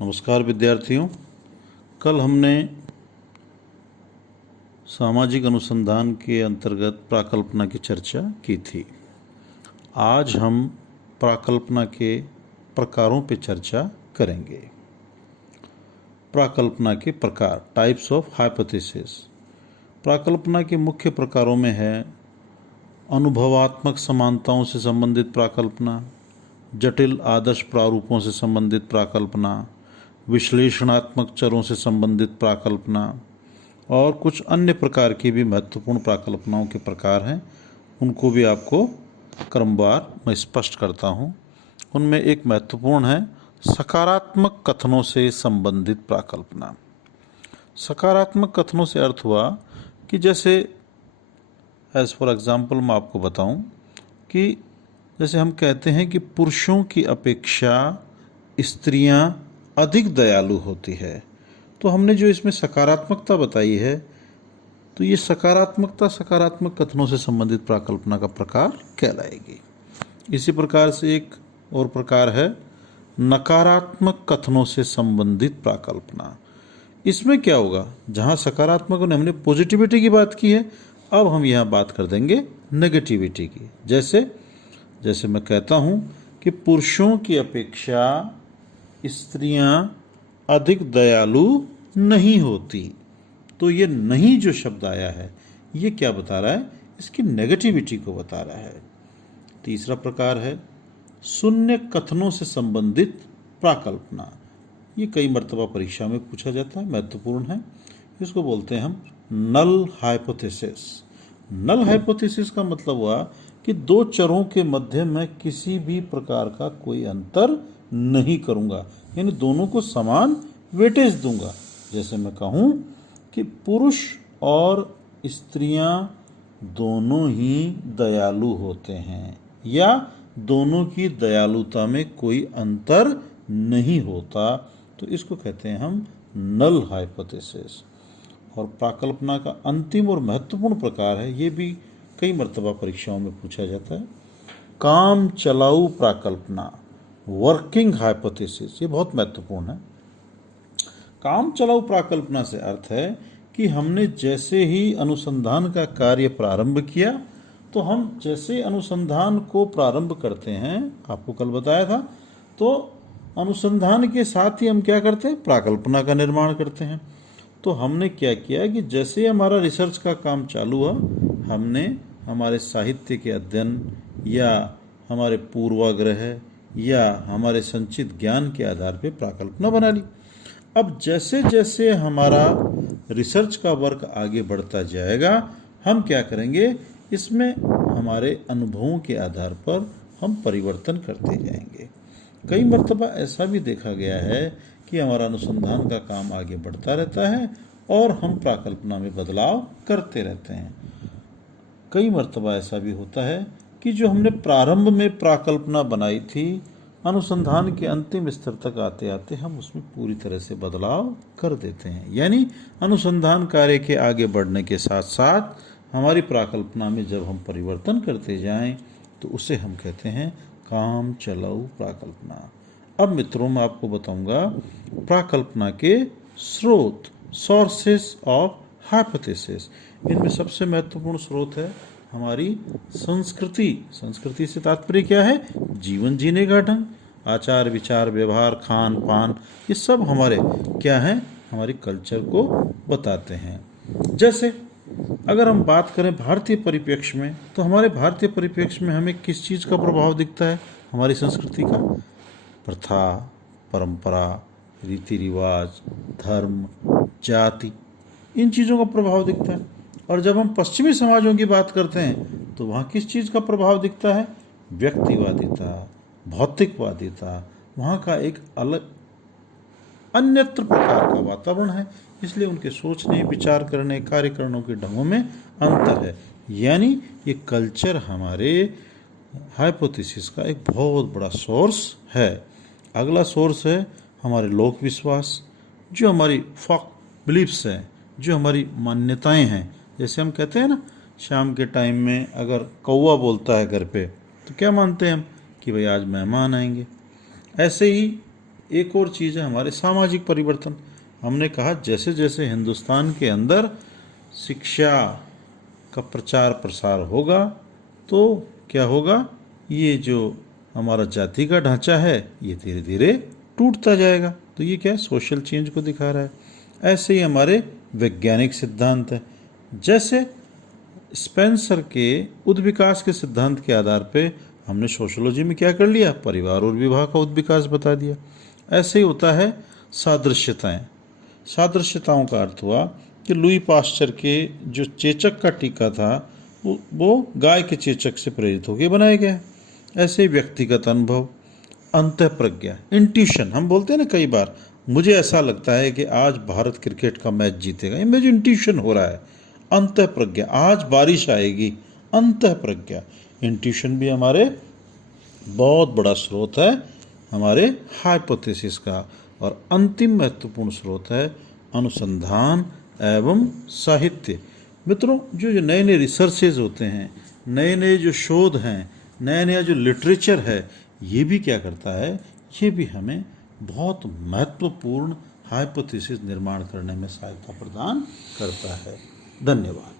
नमस्कार विद्यार्थियों। कल हमने सामाजिक अनुसंधान के अंतर्गत प्राकल्पना की चर्चा की थी। आज हम प्राकल्पना के प्रकारों पर चर्चा करेंगे। प्राकल्पना के प्रकार, टाइप्स ऑफ हाइपोथेसिस। प्राकल्पना के मुख्य प्रकारों में है अनुभवात्मक समानताओं से संबंधित प्राकल्पना, जटिल आदर्श प्रारूपों से संबंधित प्राकल्पना, विश्लेषणात्मक चरों से संबंधित प्राकल्पना और कुछ अन्य प्रकार की भी महत्वपूर्ण प्राकल्पनाओं के प्रकार हैं। उनको भी आपको क्रमवार मैं स्पष्ट करता हूँ। उनमें एक महत्वपूर्ण है सकारात्मक कथनों से संबंधित प्राकल्पना। सकारात्मक कथनों से अर्थ हुआ कि जैसे एज फॉर एग्जाम्पल मैं आपको बताऊं कि जैसे हम कहते हैं कि पुरुषों की अपेक्षा स्त्रियां अधिक दयालु होती है, तो हमने जो इसमें सकारात्मकता बताई है, तो ये सकारात्मकता सकारात्मक कथनों से संबंधित प्राकल्पना का प्रकार कहलाएगी। इसी प्रकार से एक और प्रकार है नकारात्मक कथनों से संबंधित प्राकल्पना। इसमें क्या होगा, जहाँ सकारात्मक ने हमने पॉजिटिविटी की बात की है, अब हम यहाँ बात कर देंगे नेगेटिविटी की। जैसे मैं कहता हूँ कि पुरुषों की अपेक्षा स्त्रियां अधिक दयालु नहीं होती, तो ये नहीं जो शब्द आया है ये क्या बता रहा है, इसकी नेगेटिविटी को बता रहा है। तीसरा प्रकार है शून्य कथनों से संबंधित प्राकल्पना। ये कई मर्तबा परीक्षा में पूछा जाता है, महत्वपूर्ण है। इसको बोलते हैं हम नल हाइपोथेसिस। नल हाइपोथेसिस का मतलब हुआ कि दो चरों के मध्य मैं किसी भी प्रकार का कोई अंतर नहीं करूंगा, यानी दोनों को समान वेटेज दूंगा। जैसे मैं कहूं कि पुरुष और स्त्रियां दोनों ही दयालु होते हैं या दोनों की दयालुता में कोई अंतर नहीं होता, तो इसको कहते हैं हम नल हाइपोथेसिस। और प्राकल्पना का अंतिम और महत्वपूर्ण प्रकार है, ये भी कई मर्तबा परीक्षाओं में पूछा जाता है, काम चलाऊ प्राकल्पना, वर्किंग हाइपोथेसिस। ये बहुत महत्वपूर्ण है। काम चलाऊ प्राकल्पना से अर्थ है कि हमने जैसे ही अनुसंधान का कार्य प्रारंभ किया, तो हम जैसे अनुसंधान को प्रारंभ करते हैं, आपको कल बताया था, तो अनुसंधान के साथ ही हम क्या करते हैं, प्राकल्पना का निर्माण करते हैं। तो हमने क्या किया कि जैसे हमारा रिसर्च का काम चालू हुआ, हमने हमारे साहित्य के अध्ययन या हमारे पूर्वाग्रह या हमारे संचित ज्ञान के आधार पर प्राकल्पना बना ली। अब जैसे जैसे हमारा रिसर्च का वर्क आगे बढ़ता जाएगा, हम क्या करेंगे, इसमें हमारे अनुभवों के आधार पर हम परिवर्तन करते जाएंगे। कई मर्तबा ऐसा भी देखा गया है कि हमारा अनुसंधान का काम आगे बढ़ता रहता है और हम प्राकल्पना में बदलाव करते रहते हैं। कई मर्तबा ऐसा भी होता है कि जो हमने प्रारंभ में प्राकल्पना बनाई थी, अनुसंधान के अंतिम स्तर तक आते आते हम उसमें पूरी तरह से बदलाव कर देते हैं। यानी अनुसंधान कार्य के आगे बढ़ने के साथ साथ हमारी प्राकल्पना में जब हम परिवर्तन करते जाएं, तो उसे हम कहते हैं काम चलाऊ प्राकल्पना। अब मित्रों, मैं आपको बताऊंगा प्राकल्पना के स्रोत, सोर्सेस ऑफ हाइपोथेसिस। इनमें सबसे महत्वपूर्ण स्रोत है हमारी संस्कृति। संस्कृति से तात्पर्य क्या है, जीवन जीने का ढंग, आचार विचार, व्यवहार, खान पान, ये सब हमारे क्या हैं, हमारी कल्चर को बताते हैं। जैसे अगर हम बात करें भारतीय परिप्रेक्ष्य में, तो हमारे भारतीय परिप्रेक्ष्य में हमें किस चीज़ का प्रभाव दिखता है, हमारी संस्कृति का, प्रथा, परंपरा, रीति रिवाज, धर्म, जाति, इन चीज़ों का प्रभाव दिखता है। और जब हम पश्चिमी समाजों की बात करते हैं, तो वहाँ किस चीज़ का प्रभाव दिखता है, व्यक्तिवादिता, भौतिकवादिता, वहाँ का एक अलग अन्यत्र प्रकार का वातावरण है। इसलिए उनके सोचने, विचार करने, कार्य करने के ढंगों में अंतर है। यानी ये कल्चर हमारे हाइपोथेसिस का एक बहुत बड़ा सोर्स है। अगला सोर्स है हमारे लोक विश्वास, जो हमारी फोक बिलीफ्स हैं, जो हमारी मान्यताएं हैं। जैसे हम कहते हैं ना, शाम के टाइम में अगर कौवा बोलता है घर पे, तो क्या मानते हैं हम कि भाई आज मेहमान आएंगे। ऐसे ही एक और चीज़ है हमारे सामाजिक परिवर्तन। हमने कहा जैसे जैसे हिंदुस्तान के अंदर शिक्षा का प्रचार प्रसार होगा तो क्या होगा, ये जो हमारा जाति का ढांचा है ये धीरे धीरे टूटता जाएगा। तो ये क्या है, सोशल चेंज को दिखा रहा है। ऐसे ही हमारे वैज्ञानिक सिद्धांत है, जैसे स्पेंसर के उद्विकास के सिद्धांत के आधार पे हमने सोशियोलॉजी में क्या कर लिया, परिवार और विवाह का उद्विकास बता दिया। ऐसे ही होता है सादृश्यताएं। सादृश्यताओं का अर्थ हुआ कि लुई पास्चर के जो चेचक का टीका था वो गाय के चेचक से प्रेरित होकर बनाया गया। ऐसे व्यक्तिगत अनुभव, अंतः प्रज्ञा, इंट्यूशन। हम बोलते हैं ना कई बार, मुझे ऐसा लगता है कि आज भारत क्रिकेट का मैच जीतेगा, ये मुझे इंट्यूशन हो रहा है। अंतः प्रज्ञा, आज बारिश आएगी, अंतः प्रज्ञा। इंट्यूशन भी हमारे बहुत बड़ा स्रोत है हमारे हाइपोथेसिस का। और अंतिम महत्वपूर्ण स्रोत है अनुसंधान एवं साहित्य। मित्रों, जो नए नए रिसर्चेज होते हैं, नए नए जो शोध हैं, नया नया जो लिटरेचर है, ये भी क्या करता है, ये भी हमें बहुत महत्वपूर्ण हाइपोथेसिस निर्माण करने में सहायता प्रदान करता है। धन्यवाद।